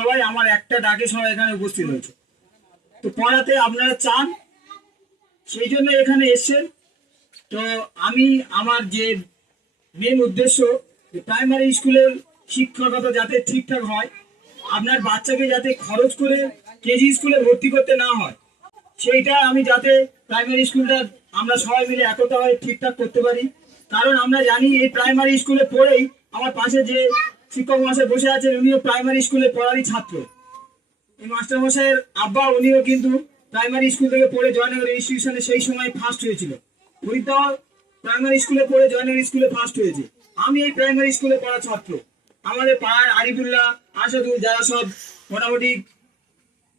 সবাই আমার একটা ডাকে সবাই এখানে উপস্থিত হয়েছে, তো পড়াতে আপনারা চান সেই জন্য এখানে এসছেন। তো আমি আমার যে মেন উদ্দেশ্য প্রাইমারি স্কুলের শিক্ষকতা যাতে ঠিকঠাক হয়, আপনার বাচ্চাকে যাতে খরচ করে কেজি স্কুলে ভর্তি করতে না হয়, সেইটা আমি যাতে প্রাইমারি স্কুলটা আমরা সবাই মিলে একতা হয়ে ঠিকঠাক করতে পারি। কারণ আমরা জানি এই প্রাইমারি স্কুলে পড়েই আমার পাশে যে শিক্ষক মহাশয় বসে আছেন উনিও প্রাইমারি স্কুলে পড়ারই ছাত্র। এই মাস্টার মশাইয়ের আব্বা উনিও কিন্তু প্রাইমারি স্কুল থেকে পড়ে জয়নগর ইনস্টিটিউশনে সেই সময় ফার্স্ট হয়েছিল। ফরিদদাও প্রাইমারি স্কুলে পড়ে জয়নগর স্কুলে ফার্স্ট হয়েছে। আমি এই প্রাইমারি স্কুলে পড়া ছাত্র। আমাদের পাড়ার আরিফুল্লাহ, আসাদুল, যারা সব মোটামুটি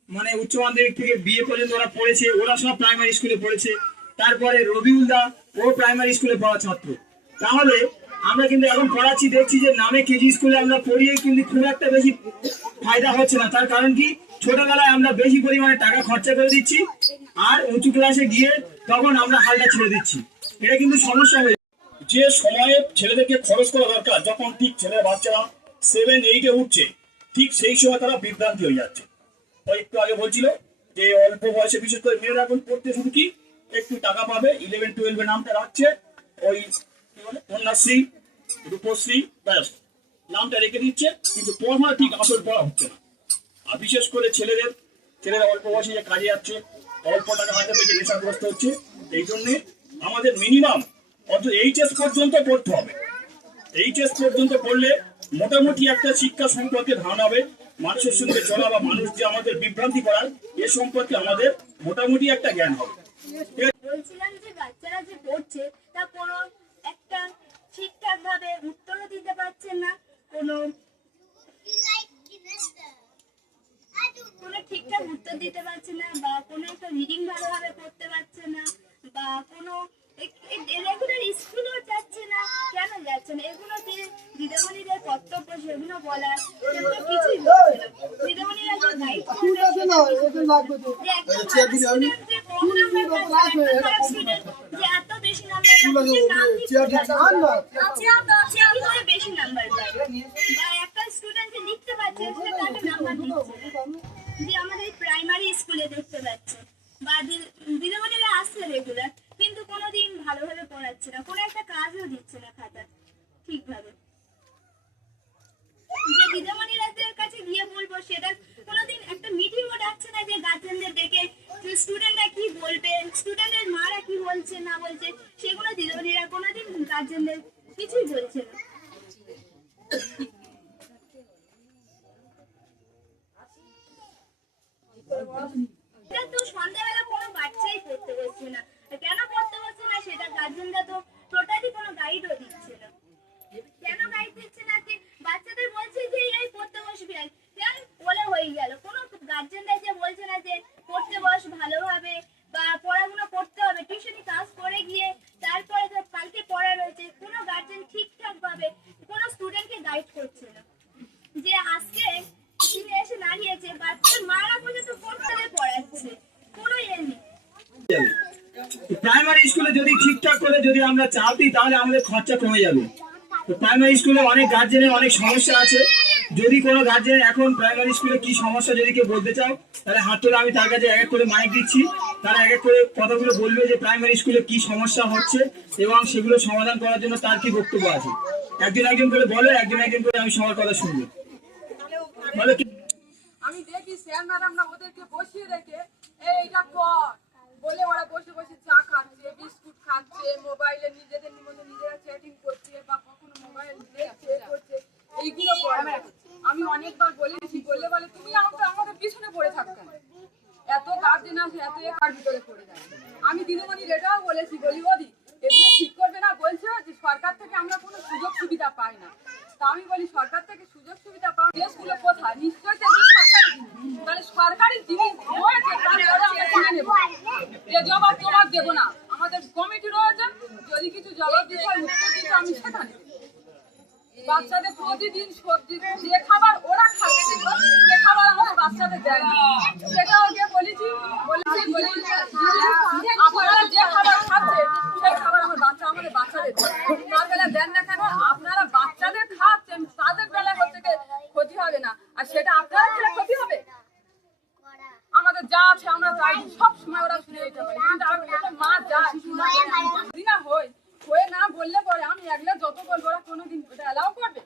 মানে উচ্চ মাধ্যমিক থেকে বিয়ে পর্যন্ত ওরা পড়েছে, ওরা সব প্রাইমারি স্কুলে পড়েছে। তারপরে রবিউলদা, ও প্রাইমারি স্কুলে পড়া ছাত্র। তাহলে আমরা কিন্তু এখন পড়াচ্ছি, দেখছি যে নামে কেজি স্কুলে আমরা পড়িয়ে কিন্তু খুব একটা বেশি ফায়দা হচ্ছে না। তার কারণ কি, ছোটবেলায় আমরা বেশি পরিমাণে টাকা খরচা করে দিচ্ছি, আর উঁচু ক্লাসে গিয়ে তখন আমরা হালটা ছেড়ে দিচ্ছি। এটা কিন্তু সমস্যা হয়ে যে সময়ে ছেলেদেরকে খরচ করা দরকার, যখন ঠিক ছেলের বাচ্চারা 7-8-এ উঠছে, ঠিক সেই সময় তারা বিভ্রান্তি হয়ে যাচ্ছে। ওই একটু আগে বলছিল যে অল্প বয়সে বিশেষ করে মেয়েরা এখন পড়তে শুধু কি একটু টাকা পাবে, 11-12-এ নামটা রাখছে, ওই কি বলে কন্যাশ্রী, রূপশ্রী, ব্যাস নামটা রেখে দিচ্ছে, কিন্তু পড়াশোনা ঠিক আসল পড়া হচ্ছে না। আর বিশেষ করে ছেলেরা অল্প বয়সে যে কাজে যাচ্ছে, অল্প টাকা হাতে পেয়ে নেশাগ্রস্ত হচ্ছে। এই জন্যে আমাদের মিনিমাম অন্তত এইচএস পর্যন্ত পড়তে হবে। এইচএস পর্যন্ত পড়লে মোটামুটি একটা শিক্ষা সম্পর্কে ধারণা হবে, মানুষের সঙ্গে চলা বা মানুষ যে আমাদের বিভ্রান্তি করার এ সম্পর্কে আমাদের মোটামুটি একটা জ্ঞান হবে। বলছিলাম যে বাচ্চারা যে পড়ছে তা কোনো একটা ঠিকঠাক ভাবে উত্তরও দিতে পারছে না, কোনো ঠিকঠাক উত্তর দিতে পারছে না, বা কোনো একটা রিডিং ভালোভাবে করতে পারছে না, বা কোনো রেগুলার স্কুলও যাচ্ছে না। কেন যাচ্ছে না? এগুলো যে দিদিমণিদের কর্তব্য সেগুলো বলার, সেগুলো কিছুই বলছে না। দিদিমণিরা যে গাইড করছে যে একটা স্টুডেন্ট যে কম নাম্বার পাচ্ছে, একটা খারাপ স্টুডেন্ট যে এত বেশি নাম্বার পাচ্ছে, নাম কি করে বেশি নাম্বার পায়, বা একটা স্টুডেন্ট যে লিখতে পারছে সে তাকে নাম্বার দিচ্ছে যে আমাদের প্রাইমারি স্কুলে দেখতে পাচ্ছে। বা দিদিমণিরা আসছে রেগুলার, কিন্তু কোনোদিন ভালোভাবে পড়াচ্ছে না, কোনো একটা কাজও দিচ্ছে না খাতা ঠিকভাবে। যে দিদিমণিরাদের কাছে গিয়ে বলবো সেটা কোনোদিন একটা মিটিংও ডাকছে না, যে গার্জেনদের ডেকে স্টুডেন্টরা কি বলবে, স্টুডেন্টের মারা কি বলছে না বলছে, সেগুলো দিদিমণিরা কোনোদিন গার্জেনদের কিছুই বলছে না। এটা তো সন্ধ্যাবেলা কোনো বাচ্চাই পড়তে বসছে না। কেন পড়তে বসছে না সেটা গার্জেনরা তো টোটালি কোনো গাইডও দিচ্ছে না। কেন গাইড দিচ্ছে না? যে বাচ্চাদের বলছে যে এই পড়তে বসবি, কেন বলে হয়ে গেল। কোনো গার্জেনরা যে বলছে না যে পড়তে বস ভালোভাবে, বা পড়াগুলো করতে হবে, টিউশনি ক্লাস করে গিয়ে তারপরে কালকে পড়া রয়েছে, কোনো গার্জেন ঠিকঠাক ভাবে কোনো স্টুডেন্টকে গাইড করছে না। যে আজকে দিনে এসে দাঁড়িয়েছে বাচ্চার মারা পর্যন্ত পড়তে পড়াচ্ছে, কোনো ইয়ে নেই। প্রাইমারি স্কুলে যদি ঠিকঠাক করে যদি আমরা চাপ দিই তাহলে আমাদের খরচা কমে যাবে। তো প্রাইমারি স্কুলে অনেক গার্জেনের অনেক সমস্যা আছে। যদি কোনো গার্জেন এখন প্রাইমারি স্কুলে কি সমস্যা যদি কেউ বলতে চাও তাহলে হাত তোলে, আমি তার কাছে এক এক করে মাইক দিচ্ছি, তারা এক এক করে কথাগুলো বলবে যে প্রাইমারি স্কুলে কি সমস্যা হচ্ছে এবং সেগুলো সমাধান করার জন্য তার কি বক্তব্য আছে। একজন করে বলে, একজন করে আমি সবার কথা শুনবো। আমি দেখি স্যার ম্যাডামরা ওদেরকে বসিয়ে রেখে এইটা কর বলে ওরা বসে বসে চা খাচ্ছে, বিস্কুট খাচ্ছে, মোবাইলে নিজেদের মধ্যে নিজেরা চ্যাটিং করছে, বা কখনো মোবাইল দেখছে করছে, এইগুলো করে। আমি অনেকবার বলেছি, বলে তুমি আমাদের পিছনে পড়ে থাকতেন, এত গার্জেন আছে, এত একার ভিতরে পড়ে যায়। আমি দিদিমণি এটাও বলেছি, বলি ওদি এগুলো ঠিক করবে না, বলছে যে সরকার থেকে আমরা কোনো সুযোগ সুবিধা পাই না। তা আমি বলি সরকার থেকে সুযোগ সুবিধা পাওয়া দেশগুলো কোথায়? নিশ্চয়ই সরকারি জিনিস, তাহলে সরকারি জিনিস হয়েছে তারপরে আমরা কিনে নেবো, যে জবাব তোমার দেবো না। আমাদের কমিটি রয়েছে, যদি কিছু জবাব দিতে হয় উত্তর দিতে আমি সেটা নেব। বাচ্চাদের প্রতিদিন সবজি যে খাবার ওরা খাচ্ছে সে খাবার আমাদের বাচ্চাদের দেয় না, সেটাও যে বলেছি আপনারা যে খাবার খাচ্ছেন সেই খাবার আমাদের বাচ্চাদের তার বেলা দেন না কেন? আপনারা বাচ্চাদের খাচ্ছেন, তাদের বেলা হচ্ছে ক্ষতি হবে না, আর সেটা আপনারা ওদের যা আছে আমরা যাই সব সময় ওরা শুনে যেতে পারে, কিন্তু আমি বলবো, মা যায় যদি না হয়ে না বললে পরে আমি একলা যত বলবো ওরা কোনোদিন ওটা অ্যালাউ করবে?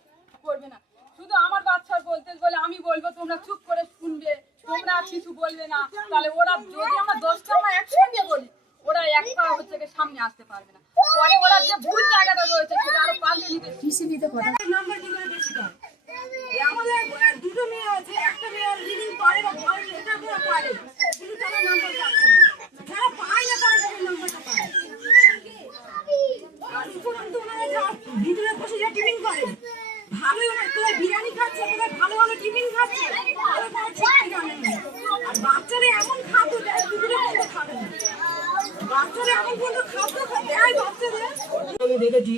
করবে না। শুধু আমার বাচ্চার বলতে বলে আমি বলবো তোমরা চুপ করে শুনবে, তোমরা কিছু বলবে না, তাহলে ওরা যদি আমরা 10টা আমরা একসঙ্গে বলি ওরা এক পা হচ্ছে গিয়ে সামনে আসতে পারবে না। পরে ওরা যে ভুল জায়গাটা রয়েছে সেটা আরো পাল্টে নিতে নাম্বার কি করে বেশি দেয়? আমাদের দুটো মেয়ে আছে, একটা মেয়ে লিডিং পারে বা পারে এটা করে পারে, কিন্তু তারা নাম্বার পাচ্ছে না। যারা পায় না তারা যখন নাম্বারটা পায়, আর উপরন্তু ওনারা যা ভিতরে বসে যা টিফিন করে ভালো, ওরা তোরা বিরিয়ানি খাচ্ছে, তোরা ভালো ভালো টিফিন খাচ্ছে, ওরা তারা ঠিক জানে না। আর বাচ্চারা এমন খাদ্য দেয় দুপুরে কিন্তু খাবে না, বাচ্চারা এমন কিন্তু খাদ্য দেয় বাচ্চাদের। আমি দেখেছি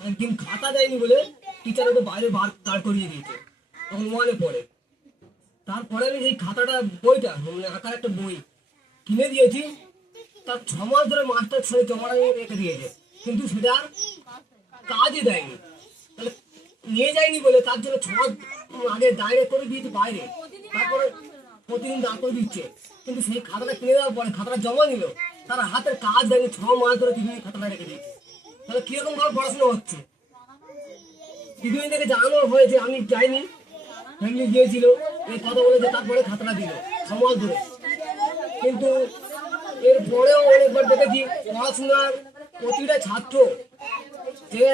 একদিন খাতা দেয়নি বলে টিচার ওকে বাইরে দাঁড় করিয়ে দিয়েছে, তখন মনে পড়ে। তারপরে আমি সেই খাতাটা বইটা মানে আঁকার একটা বই কিনে দিয়েছি, তার 6 মাস ধরে মাস্টার ছেড়ে জমা রেখে দিয়েছে, কিন্তু সেটা আর কাজই দেয়নি। তাহলে নিয়ে যায়নি বলে তার জন্য 6 মাস আগে দাঁড়িয়ে করে দিয়েছে বাইরে, তারপরে প্রতিদিন দাঁড় করে দিচ্ছে, কিন্তু সেই খাতাটা কিনে দেওয়ার পরে খাতাটা জমা নিল, তার হাতের কাজ দেয়নি, 6 মাস ধরে তিনি খাতাটা রেখে দিয়েছে। তাহলে কিরকম ভাবে পড়াশোনা হচ্ছে? টিফিন থেকে জানানো হয়েছে, আমি যাইনি, ফ্যামিলি গিয়েছিল, এই কথা বলেছে, তারপরে খাতাটা দিল 6 মাস ধরে। কিন্তু এরপরেও অনেকবার দেখেছি পড়াশোনার প্রতিটা ছাত্র যে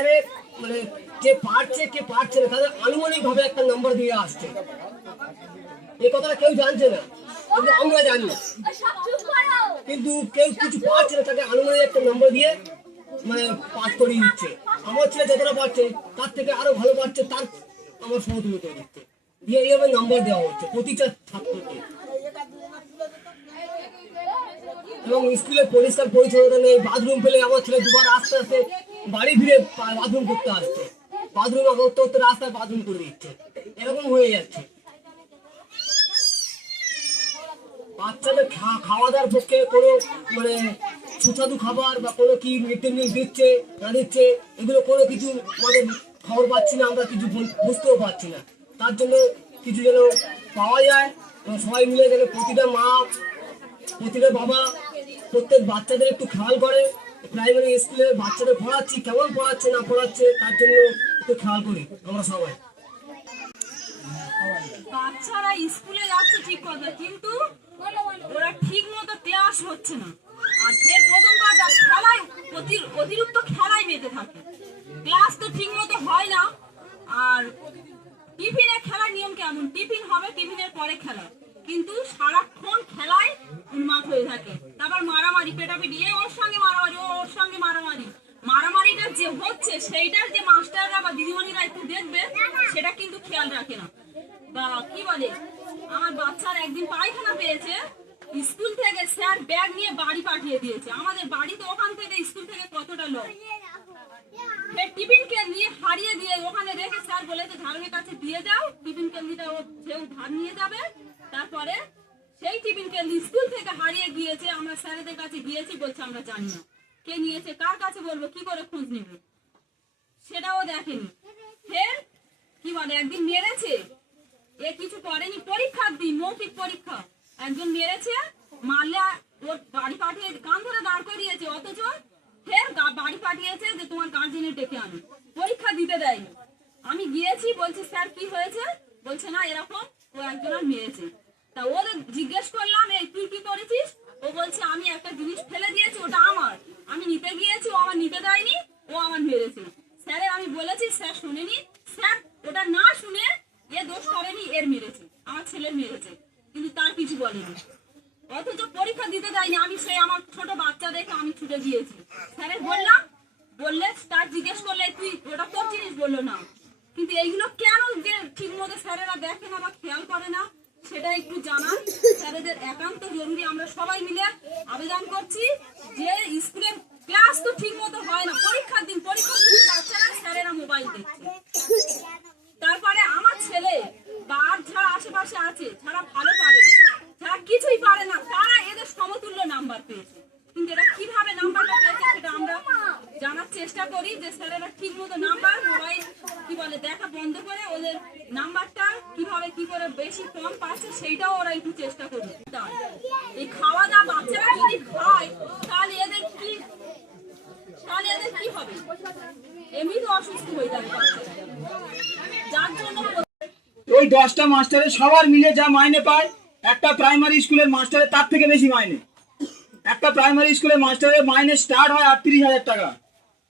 মানে কে পারছে কে পারছে না তাদের আনুমানিক ভাবে একটা নাম্বার দিয়ে আসছে। এই কথাটা কেউ জানছে না, কিন্তু আমরা জানি। কিন্তু কেউ কিছু পারছে না, তাকে আনুমানিক একটা নাম্বার দিয়ে মানে পাস করিয়ে দিচ্ছে। আমার ছেলে যতটা পারছে তার থেকে আরো ভালো পারছে, তার আমার সমতুল্য করে দিচ্ছে, দিয়ে এইভাবে নাম্বার দেওয়া হচ্ছে প্রতিটা ছাত্রকে। এবং স্কুলে পরিষ্কার পরিচ্ছন্নতা নেই, বাথরুম পেলে আমার ছেলে দুবার আস্তে আস্তে বাড়ি ফিরে বাথরুম করতে আসছে, বাথরুম করতে করতে রাস্তায় বাথরুম করে দিচ্ছে, এরকম হয়ে যাচ্ছে। বাচ্চাদের খাওয়া দাওয়ার পক্ষে কোনো মানে সুস্বাদু খাবার বা কোনো কি মিড ডে মিল দিচ্ছে না দিচ্ছে এগুলো কোনো কিছু আমাদের খবর পাচ্ছি না, আমরা কিছু বুঝতেও পারছি না। তার জন্য কিছু যেন পাওয়া যায়, সবাই মিলে যেন প্রতিটা মা প্রতিটা বাবা প্রত্যেক বাচ্চাদের একটু খেয়াল করে। প্রাইমারি স্কুলে বাচ্চাদের পড়াচ্ছি, কেমন পড়াচ্ছে না পড়াচ্ছে তার জন্য একটু খেয়াল করি আমরা সবাই। বাচ্চারা স্কুলে যাচ্ছে ঠিক কথা, কিন্তু ওরা ঠিক মতো ক্লাস হচ্ছে না। আর ফের প্রথম কথা খেলায় অতিরিক্ত খেলায় মেতে থাকে, ক্লাস তো ঠিক মতো হয় না। আর টিফিনে খেলার নিয়ম কেমন, টিফিন হবে টিফিনের পরে খেলা, কিন্তু সারাক্ষণ খেলায় উন্মাদ হয়ে থাকে। তারপর মারামারি পেটাপিটি, ওর সঙ্গে মারামারি, ওর সঙ্গে মারামারি। মারামারিটা যে হচ্ছে সেইটার যে মাস্টাররা বা দিদিমণিরা একটু দেখবে সেটা কিন্তু খেয়াল রাখে না। বা কি বলে, আমার বাচ্চার একদিন পায়খানা পেয়েছে, স্কুল থেকে স্যার ব্যাগ নিয়ে বাড়ি পাঠিয়ে দিয়েছে। আমাদের বাড়ি তো ওখান থেকে স্কুল থেকে কতটা লোক, টিফিন কেন্দ্রি হারিয়ে দিয়ে ওখানে রেখে স্যার বলেছে ধারণের কাছে দিয়ে যাও, টিফিন কেন্দ্রিটা ও সেও ধার নিয়ে যাবে। তারপরে সেই টিফিন কেন্দ্রি স্কুল থেকে হারিয়ে গিয়েছে, আমরা স্যারেদের কাছে গিয়েছি, বলছে আমরা জানি না কে নিয়েছে, কার কাছে বলবো, কি করে খোঁজ নিব, সেটাও দেখেনি। ফের কি বলে একদিন মেরেছে, এ কিছু করেনি, পরীক্ষার দিন মৌখিক পরীক্ষা একজন মেরেছে, মারলে ওর বাড়ি পাঠিয়ে কান ধরে দাঁড় করিয়েছে, অথচ ফের বাড়ি পাঠিয়েছে যে তোমার গার্জেনের ডেকে আনো, পরীক্ষা দিতে দেয়নি। আমি গিয়েছি, বলছি স্যার কি হয়েছে, বলছে না এরকম ও একজন আর মেরেছে। তা ওদের জিজ্ঞেস করলাম এই তুই কি করেছিস, ও বলছে আমি একটা জিনিস ফেলে দিয়েছি, ওটা আমার, আমি নিতে গিয়েছি, ও আমার নিতে দেয়নি, ও আমার মেরেছে। স্যারের আমি বলেছি, স্যার শুনেনি, স্যার ওটা না শুনে এ দোষ করেনি, এর মেরেছে, আমার ছেলের মেরেছে, কিন্তু তার কিছু বলেনি। অথচ পরীক্ষা দিতে দেয়নি, আমি সেই আমার ছোট বাচ্চা দেখে আমি ছুটে গিয়েছি, স্যারের বললাম, বললে তার জিজ্ঞেস করলে তুই ওটা তোর জিনিস, বললো না। কিন্তু এইগুলো কেন যে ঠিক মতো স্যারেরা দেখে না বা খেয়াল করে না সেটা একটু জানান, স্যারেদের একান্ত জরুরি। আমরা সবাই মিলে আবেদন করছি যে স্কুলের ক্লাস তো ঠিক মতো হয় না, পরীক্ষার দিন বাচ্চারা স্যারেরা মোবাইল দেখছে। তারপরে আমার ছেলে বা আর যারা আশেপাশে আছে যারা ভালো পারে, যারা কিছুই পারে না, তারা এদের সমতুল্য নাম্বার পেয়েছে, কিন্তু এরা কিভাবে নাম্বারটা পেয়েছে সেটা আমরা জানার চেষ্টা করি যে ছেলেরা ঠিক মতো নাম্বার মোবাইল কি বলে দেখা বন্ধ করে ওদের নাম্বারটা কিভাবে কি করে বেশি কম পাচ্ছে সেইটাও ওরা একটু চেষ্টা করি। এই খাওয়া দাওয়া বাচ্চারা যদি খায় তাহলে এদের কি হবে? এমনি তো অসুস্থ হয়ে যাবে বাচ্চারা। যার জন্য ওই 10টা মাস্টারের সবার মিলে যা মাইনে পায় একটা প্রাইমারি স্কুলের মাস্টারের তার থেকে বেশি মাইনে। একটা প্রাইমারি স্কুলের মাস্টারের মাইনে স্টার্ট হয় 38,000 টাকা,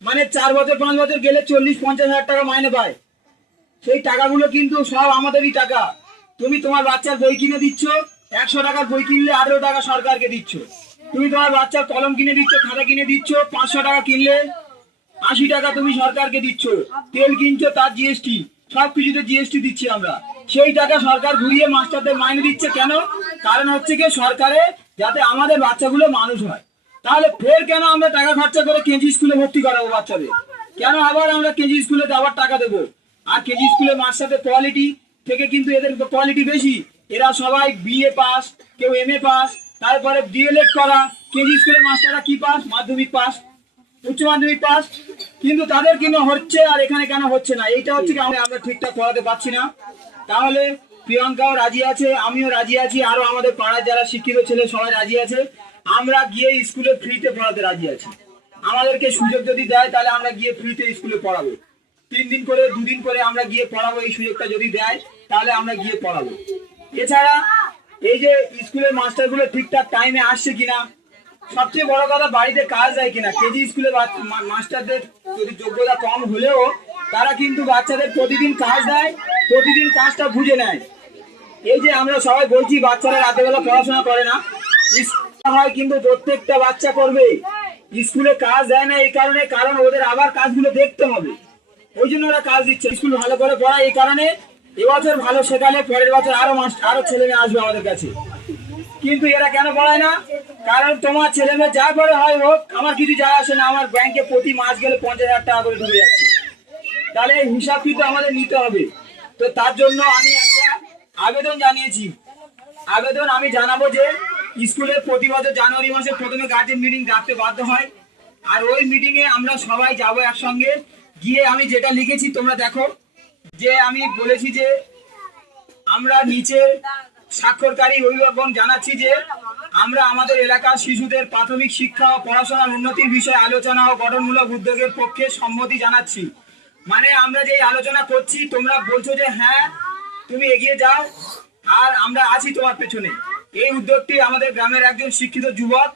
মানে 4 বছর 5 বছর গেলে 40-50,000 টাকা মাইনে পায়। সেই টাকাগুলো কিন্তু সব আমাদেরই টাকা। তুমি তোমার বাচ্চার বই কিনে দিচ্ছ, 100 টাকার বই কিনলে 18 টাকা সরকারকে দিচ্ছ। তুমি তোমার বাচ্চার কলম কিনে দিচ্ছ, খাতা কিনে দিচ্ছ, 500 টাকা কিনলে 80 টাকা তুমি সরকারকে দিচ্ছ। তেল কিনছো তার জিএসটি, সবকিছুতে জিএসটি দিচ্ছি আমরা। সেই টাকা সরকার ঘুরিয়ে মাস্টারদের মাইনে দিচ্ছে কেন? কারণ হচ্ছে কি সরকারে যাতে আমাদের বাচ্চাগুলো মানুষ হয়। তাহলে ফের কেন আমরা টাকা খরচা করে কেজি স্কুলে ভর্তি করাবো বাচ্চাদের? কেন আবার আমরা কেজি স্কুলে আবার টাকা দেবো? আর কেজি স্কুলে মাস্টারদের কোয়ালিটি থেকে কিন্তু এদের কোয়ালিটি বেশি। এরা সবাই বিএ পাস, কেউ এমএ পাস, তারপরে ডিএলএড করা। কেজি স্কুলের মাস্টাররা কি পাস? মাধ্যমিক পাস, উচ্চ মাধ্যমিক পাস। কিন্তু তাদের কিন্তু হচ্ছে আর এখানে কেন হচ্ছে না? এইটা হচ্ছে কি আমরা ঠিকঠাক পড়াতে পারছি না। তাহলে প্রিয়াঙ্কাও রাজি আছে, আমিও রাজি আছি, আরো আমাদের পাড়ার যারা শিক্ষিত ছেলে সবাই রাজি আছে। আমরা গিয়ে স্কুলে ফ্রিতে পড়াতে রাজি আছি। আমাদেরকে সুযোগ যদি দেয় তাহলে আমরা গিয়ে ফ্রিতে স্কুলে পড়াবো। 3 দিন করে 2 দিন করে আমরা গিয়ে পড়াবো। এই সুযোগটা যদি দেয় তাহলে আমরা গিয়ে পড়াবো। এছাড়া এই যে স্কুলের মাস্টারগুলো ঠিকঠাক টাইমে আসছে কিনা, সবচেয়ে বড় কথা বাড়িতে কাজ দেয় কিনা। কেজি স্কুলে মাস্টারদের যদি যোগ্যতা কম হলেও তারা কিন্তু বাচ্চাদের প্রতিদিন কাজ দেয়, প্রতিদিন কাজটা বুঝে নেয়। এই যে আমরা সবাই বলছি বাচ্চারা রাতের বেলা পড়াশোনা করে না, স্কুলে হয় কিন্তু প্রত্যেকটা বাচ্চা করবে। স্কুলে কাজ দেয় না এই কারণে, কারণ ওদের আবার কাজগুলো দেখতে হবে, ওই জন্য ওরা কাজ দিচ্ছে। স্কুল ভালো করে পড়ায় এই কারণে, এবছর ভালো শেখালে পরের বছর আরো ছেলে মেয়ে আসবে আমাদের কাছে। কিন্তু এরা কেন পড়ায় না? কারণ তোমার ছেলে মেয়ে যা করে হয় হোক, আমার কিছু যায় আসে না। আমার ব্যাংকে প্রতি মাস গেলে 50,000 টাকা করে ঢুকে যাচ্ছে। তাহলে এই হিসাব কিন্তু আমাদের নিতে হবে। তো তার জন্য আমি একটা আবেদন জানিয়েছি। আবেদন আমি জানাবো যে স্কুলে প্রতি বছর জানুয়ারি মাসে প্রথমে গার্জেন মিটিং ডাকতে বাধ্য হয়, আর ওই মিটিংয়ে আমরা সবাই যাব একসঙ্গে। গিয়ে আমি যেটা লিখেছি তোমরা দেখো, যে আমি বলেছি যে আমরা নিচে স্বাক্ষরকারী অভিভাবক জানাচ্ছি যে আমরা আমাদের এলাকার শিশুদের প্রাথমিক শিক্ষা ও পড়াশোনার উন্নতির বিষয়ে আলোচনা ও গঠনমূলক উদ্যোগের পক্ষে সম্মতি জানাচ্ছি। মানে আমরা যে আলোচনা করছি তোমরা বলছো যে হ্যাঁ তুমি এগিয়ে যাও আর আমরা আছি তোমার পেছনে। এই উদ্যোগটি আমাদের গ্রামের একজন শিক্ষিত যুবক।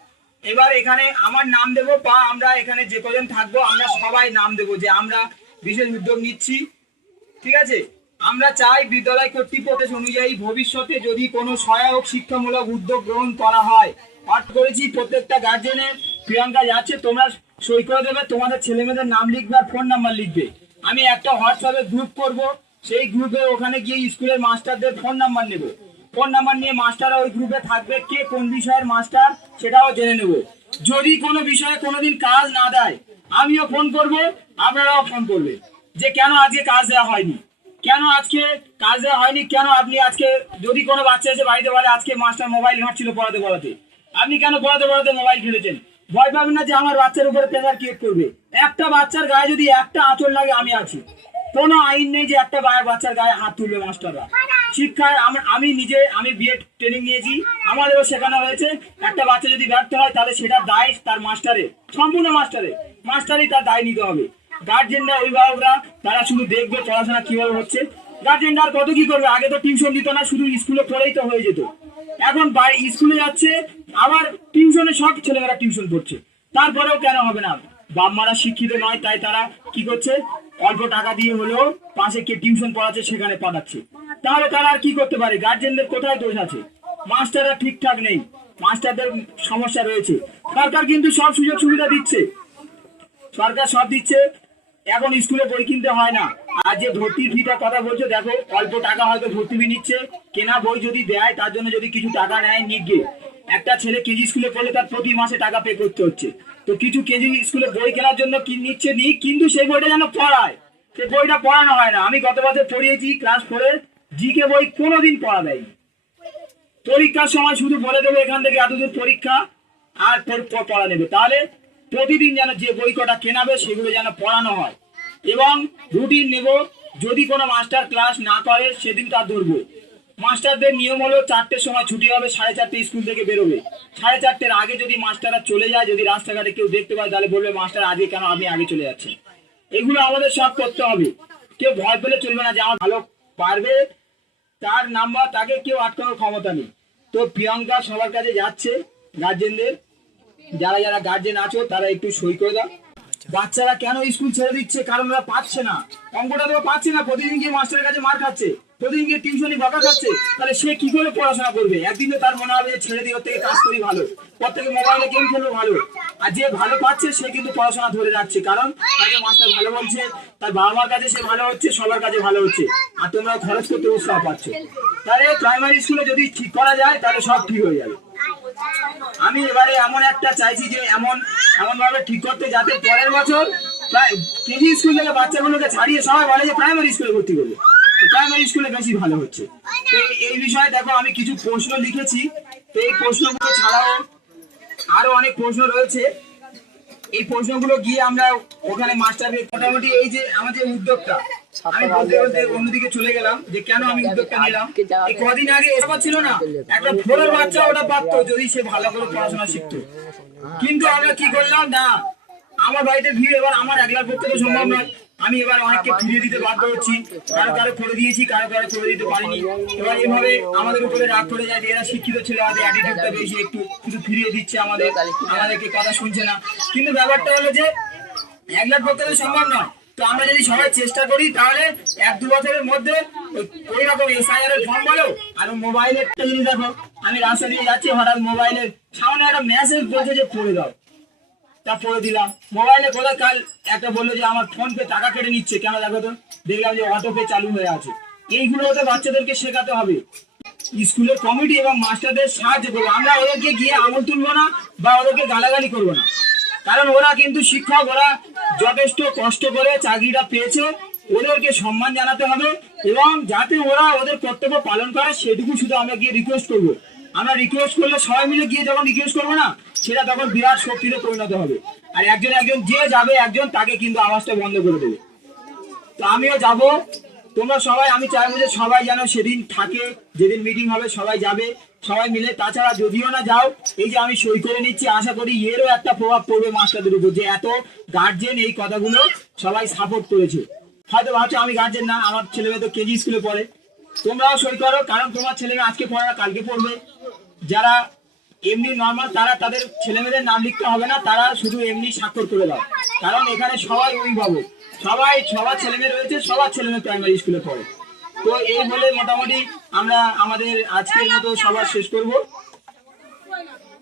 এবার এখানে আমার নাম দেব, বা আমরা এখানে যে কজন থাকবো আমরা সবাই নাম দেব যে আমরা বিশেষ উদ্যোগ নিচ্ছি। ঠিক আছে? আমরা চাই বিদ্যালয় কর্তৃপক্ষ অনুযায়ী ভবিষ্যতে যদি কোনো সহায়ক শিক্ষামূলক উদ্যোগ গ্রহণ করা হয়, পাঠ করেছি প্রত্যেকটা গার্জেনের প্রিয়াঙ্কা যাচ্ছে, তোমরা সই করে দেবে, তোমাদের ছেলেমেয়েদের নাম লিখবে আর ফোন নাম্বার লিখবে। আমি একটা হোয়াটসঅ্যাপে গ্রুপ করব, সেই গ্রুপে ওখানে গিয়ে স্কুলের মাস্টারদের ফোন নাম্বার নেব। ফোন নাম্বার নিয়ে মাস্টাররা ওই গ্রুপে থাকবে, কে কোন বিষয়ের মাস্টার সেটাও জেনে নেব। যদি কোনো বিষয়ে কোনোদিন কাজ না দেয় আমিও ফোন করব, আপনারাও ফোন করবে যে কেন আজকে কাজ দেওয়া হয়নি, কেন আজকে কাজ দেওয়া হয়নি, কেন আপনি আজকে যদি কোনো বাচ্চা এসে বাড়িতে বলে আজকে মাস্টার মোবাইল ঘাঁটছিল পড়াতে পড়াতে, আপনি কেন পড়াতে পড়াতে মোবাইল খেলেছেন? ভয় পাবেন না যে আমার বাচ্চার উপরে প্রেসার ক্রিয়েট করবে। একটা বাচ্চার গায়ে যদি একটা আঁচড় লাগে আমি আছি, কোনো আইন নেই যে একটা বাচ্চার গায়ে হাত তুলবে মাস্টাররা। শিক্ষায় আমি নিজে বিএড ট্রেনিং নিয়েছি, আমাদেরও শেখানো হয়েছে একটা বাচ্চা যদি ব্যর্থ হয় তাহলে সেটা দায় তার মাস্টারের, সম্পূর্ণ মাস্টারই তার দায় নিতে হবে। গার্জেনরা অভিভাবকরা তারা শুধু দেখবে পড়াশোনা কিভাবে হচ্ছে। গার্জেনরা আর কত কি করবে? আগে তো টিউশন দিত না, শুধু স্কুলে পড়েই তো হয়ে যেত। এখন স্কুলে যাচ্ছে, আবার টিউশনে সব ছেলেমেয়েরা টিউশন পড়ছে, তারপরেও কেন হবে না? বাপ মারা শিক্ষিত নয়, তাই তারা কি করছে? অল্প টাকা দিয়ে হলেও পাশে কে টিউশন পড়াচ্ছে সেখানে পাঠাচ্ছে। তাহলে তারা আর কি করতে পারে? গার্জেনদের কোথায় দোষ আছে? মাস্টাররা ঠিকঠাক নেই, মাস্টারদের সমস্যা রয়েছে। সরকার কিন্তু সব সুযোগ সুবিধা দিচ্ছে, সরকার সব দিচ্ছে। এখন স্কুলে বই কিনতে হয় না। আর যে ভর্তির ফিটার কথা বলছো, দেখো অল্প টাকা হয়তো ভর্তি ফি নিচ্ছে, কেনা বই যদি দেয় তার জন্য যদি কিছু টাকা নেয় নিগে। একটা ছেলে কেজি স্কুলে পড়লে তার প্রতি মাসে টাকা পে করতে হচ্ছে। তো কিছু কেজি স্কুলে বই কেনার জন্য কি নিচ্ছে নিক, কিন্তু সেই বইটা যেন পড়ায়, সেই বইটা পড়ানো হয় না। আমি গত বছর পড়িয়েছি ক্লাস 4-এর জিকে বই, কোনোদিন পড়া দেয়নি। পরীক্ষার সময় শুধু বলে দেবে এখান থেকে এতদূর পরীক্ষা আর পড়া নেবে। তাহলে প্রতিদিন যেন যে বই কটা কেনাবে সেগুলো যেন পড়ানো হয় এবং রুটিন নেব। যদি কোনো মাস্টার ক্লাস না করে সেদিন তার ধরবো। মাস্টারদের নিয়ম হলো 4টের সময় ছুটি হবে, 4:30 স্কুল থেকে বেরোবে। 4:30 আগে যদি মাস্টাররা চলে যায়, যদি রাস্তাঘাটে কেউ দেখতে পায় তাহলে বলবে মাস্টার আজকে কেন আপনি আগে চলে যাচ্ছেন। এগুলো আমাদের সব করতে হবে। কেউ ভয় পেলে চলবে না যে আমার ভালো পারবে তার নাম্বার, তাকে কেউ আটকানোর ক্ষমতা নেই। তো প্রিয়াঙ্কা সবার কাছে যাচ্ছে, গার্জেনদের, যারা যারা গার্জেন আছো তারা একটু সই করে দাও। বাচ্চারা কেন স্কুল ছেড়ে দিচ্ছে? কারণ ওরা পাচ্ছে না, অঙ্কটা তো পাচ্ছে না, প্রতিদিন গিয়ে মাস্টারের কাছে মার খাচ্ছে, প্রতিদিন গিয়ে টিউশনি বকা খাচ্ছে। তাহলে সে কি করে পড়াশোনা করবে? একদিন তো তার মনে হবে যে ছেড়ে দিয়ে ওর থেকে কাজ করি ভালো, ওর থেকে মোবাইলে গেম খেলবো ভালো। আর যে ভালো পাচ্ছে সে কিন্তু পড়াশোনা ধরে রাখছে, কারণ তাকে মাস্টার ভালো বলছে, তার বাবা মার কাছে সে ভালো হচ্ছে, সবার কাছে ভালো হচ্ছে, আর তোমরা খরচ করতে উৎসাহ পাচ্ছ। তাহলে প্রাইমারি স্কুলে যদি ঠিক করা যায় তাহলে সব ঠিক হয়ে যাবে। আমি এবারে এমন একটা চাইছি যে এমন ভাবে ঠিক করতে যাতে পরের বছর প্রায় কেজি স্কুল থেকে বাচ্চাগুলোকে ছাড়িয়ে সবাই বলে যে প্রাইমারি স্কুলে ভর্তি করবে। প্রাইমারি স্কুলে বেশি ভালো হচ্ছে। তো এই বিষয়ে দেখো আমি কিছু প্রশ্ন লিখেছি। তো এই প্রশ্নগুলো ছাড়াও আরো অনেক প্রশ্ন রয়েছে। এই প্রশ্নগুলো গিয়ে আমরা ওখানে মাস্টারকে মোটামুটি এই যে আমাদের উদ্যোগটা, আমি বলতে বলতে অন্যদিকে চলে গেলাম যে কেন আমি উদ্যোগটা নিলাম। এই কদিন আগে এসব ছিল না, একটা ফোরের বাচ্চা ওটা পারতো যদি সে ভালো করে পড়াশোনা শিখতো। কিন্তু আমরা কি করলাম না, আমার বাড়িতে ভিড়, এবার আমার একলার পক্ষে তো সম্ভব নয়। আমি এবার অনেককে ফিরিয়ে দিতে বাধ্য হচ্ছি, কারো করে দিয়েছি, কারো করে দিতে পারিনি। এবার এইভাবে আমাদের উপরে রাগ করে যায় যে এরা শিক্ষিত ছেলে, আমাদের অ্যাটিটিউডটা বেশি, একটু শুধু ফিরিয়ে দিচ্ছে আমাদেরকে কথা শুনছে না। কিন্তু ব্যাপারটা হলো যে একলার পক্ষে তো সম্ভব নয়। তো আমরা যদি সবাই চেষ্টা করি তাহলে 1-2 বছরের মধ্যে ওই রকম এসআইআর এর ফর্ম বলো আর মোবাইলের একটা জিনিস দেখো, আমি রাস্তা দিয়ে যাচ্ছি, হঠাৎ মোবাইলের সামনে একটা মেসেজ বলছে যে পড়ে দাও, তা পড়ে দিলাম। মোবাইলে কোথায় কাল একটা বললো যে আমার ফোন পে টাকা কেটে নিচ্ছে, কেন দেখো তো, দেখলাম যে অটো পে চালু হয়ে আছে। এইগুলো তো বাচ্চাদেরকে শেখাতে হবে। স্কুলের কমিটি এবং মাস্টারদের সাহায্য করবো। আমরা ওদেরকে গিয়ে আঙুল তুলবো না বা ওদেরকে গালাগালি করবো না, কারণ ওরা কিন্তু শিক্ষক, ওরা যথেষ্ট কষ্ট করে চাকরিটা পেয়েছে, ওদেরকে সম্মান জানাতে হবে এবং যাতে ওরা ওদের কর্তব্য পালন করে সেটুকু শুধু আমরা গিয়ে রিকোয়েস্ট করবো। আমরা রিকোয়েস্ট করলে সবাই মিলে গিয়ে যখন রিকোয়েস্ট করবো না, সেটা তখন বিরাট শক্তিতে পরিণত হবে। আর একজন যে যাবে একজন, তাকে কিন্তু আওয়াজটা বন্ধ করে দেবে। তো আমিও যাব, তোমরা সবাই, আমি চাইবো যে সবাই যেন সেদিন থাকে, যেদিন মিটিং হবে সবাই যাবে, সবাই মিলে। তাছাড়া যদিও না যাও, এই যে আমি সই করে নিচ্ছি, আশা করি এরও একটা প্রভাব পড়বে মাস্টারদের উপর, যে এত গার্জেন এই কথাগুলো সবাই সাপোর্ট করেছে। হয়তো ভাবছো আমি গার্জেন না, আমার ছেলে মেয়ে তো কেজি স্কুলে পড়ে। তোমরাও সই করো, কারণ তোমার ছেলে মেয়ে আজকে পড়ে না কালকে পড়বে। যারা এমনি নর্মাল তারা তাদের ছেলে মেয়েদের নাম লিখতে হবে না, তারা শুধু এমনি স্বাক্ষর করে দাও, কারণ এখানে সবাই অভিভাবক, সবার ছেলে মেয়ে রয়েছে, সবার ছেলে মেয়ে প্রাইমারি স্কুলে পড়ে। তো এই বলে মোটামুটি আমরা আমাদের আজকের মতো সবার শেষ করব।